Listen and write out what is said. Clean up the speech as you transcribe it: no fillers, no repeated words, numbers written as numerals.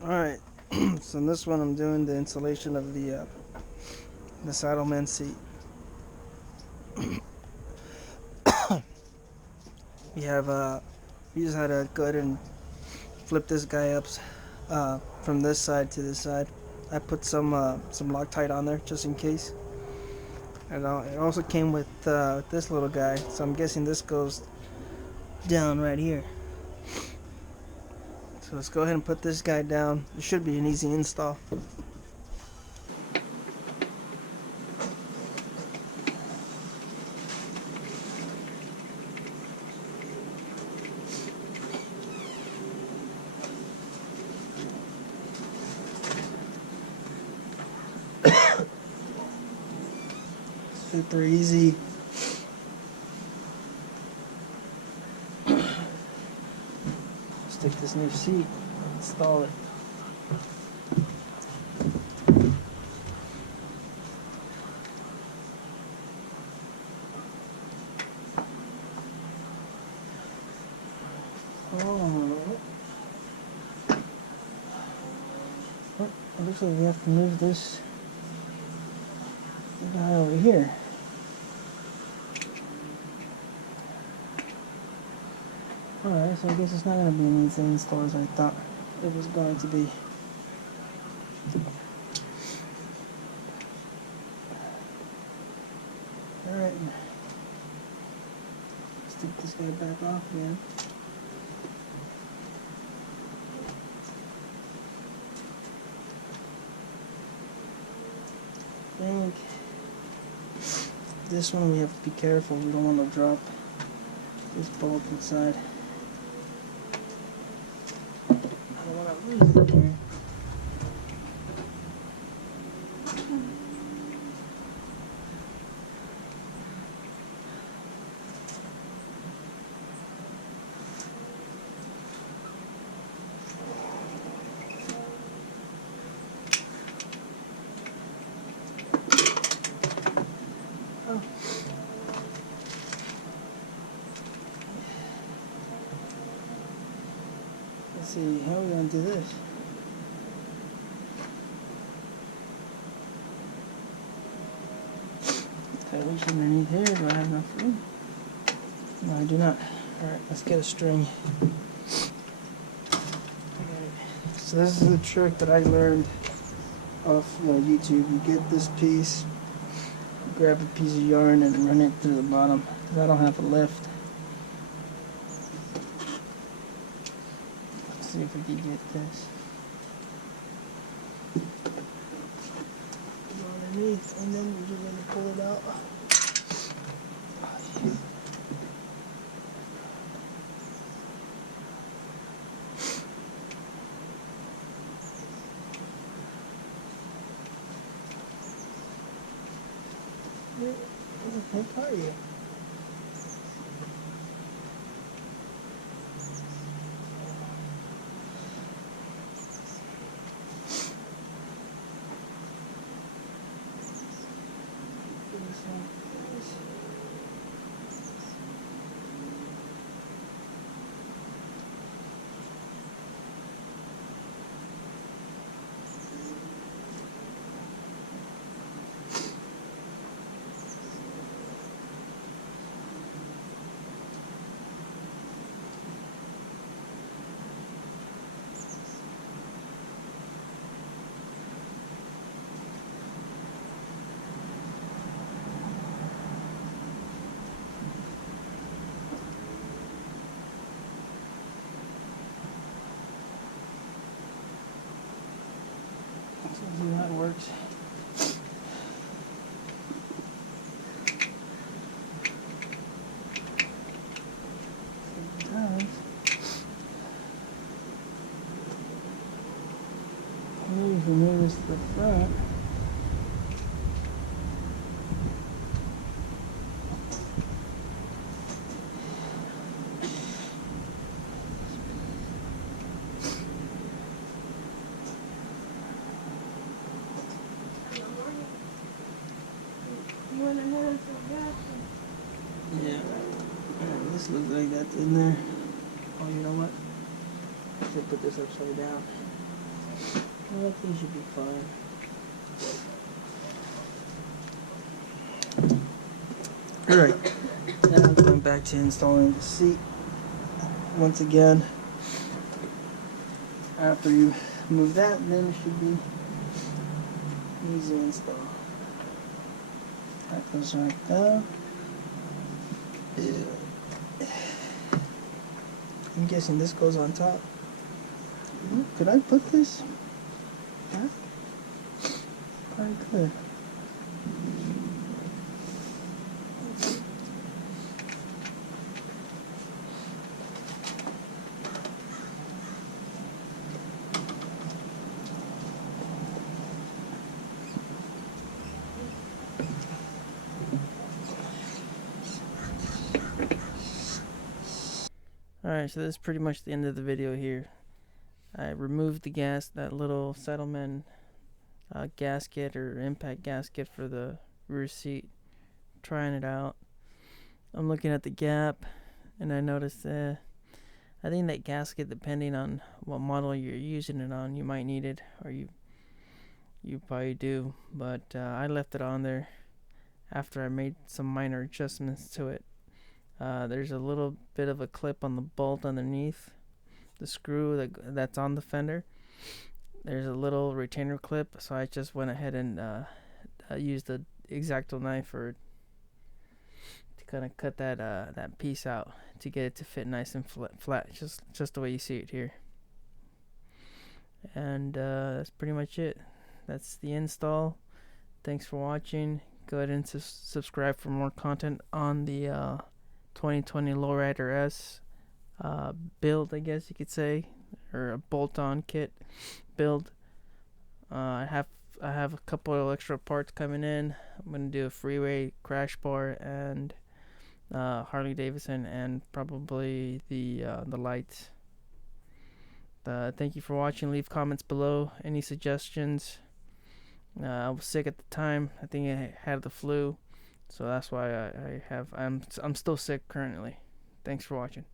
Alright, so in this one I'm doing the installation of the Saddlemen seat. We just had to go ahead and flip this guy up from this side to this side. I put some Loctite on there just in case. And it also came with this little guy, so I'm guessing this goes down right here. So let's go ahead and put this guy down. It should be an easy install. Super easy. Stick this new seat, install it. It looks like we have to move this guy over here. Alright, so I guess it's not going to be an easy install as I thought it was going to be. Alright, let's take this guy back off again. I think this one we have to be careful, we don't want to drop this bolt inside. I don't want to lose it here. Let's see, how are we going to do this? Okay, reach underneath here. Do I have enough room? No, I do not. Alright, let's get a string. Okay. So this is a trick that I learned off YouTube. You get this piece, grab a piece of yarn and run it through the bottom, because I don't have a lift. Let's see if we can get this. Go underneath, and then we're just going to pull it out. Where the heck are you? Let's see how it works. Maybe if we move this to the front. Yeah, this looks like that's in there. Oh, you know what? I should put this upside down. Everything should be fine. Alright, now going back to installing the seat. Once again, after you move that, then it should be easy install. That goes right down. I'm guessing this goes on top. Could I put this? Huh? Probably could. Alright, so this is pretty much the end of the video here. I removed that little Saddlemen gasket or impact gasket for the rear seat. Trying it out. I'm looking at the gap, and I noticed I think that gasket, depending on what model you're using it on, you might need it, or you probably do. But I left it on there after I made some minor adjustments to it. There's a little bit of a clip on the bolt underneath the screw that's on the fender. There's a little retainer clip, so I just went ahead and used the X-Acto knife to kind of cut that piece out to get it to fit nice and flat, just the way you see it here. And that's pretty much it. That's the install. Thanks for watching. Go ahead and subscribe for more content on the 2020 Lowrider S build, I guess you could say, or a bolt-on kit build. I have a couple of extra parts coming in. I'm gonna do a freeway crash bar and Harley-Davidson, and probably the lights. Thank you for watching. Leave comments below. Any suggestions? I was sick at the time. I think I had the flu, so that's why I'm still sick currently. Thanks for watching.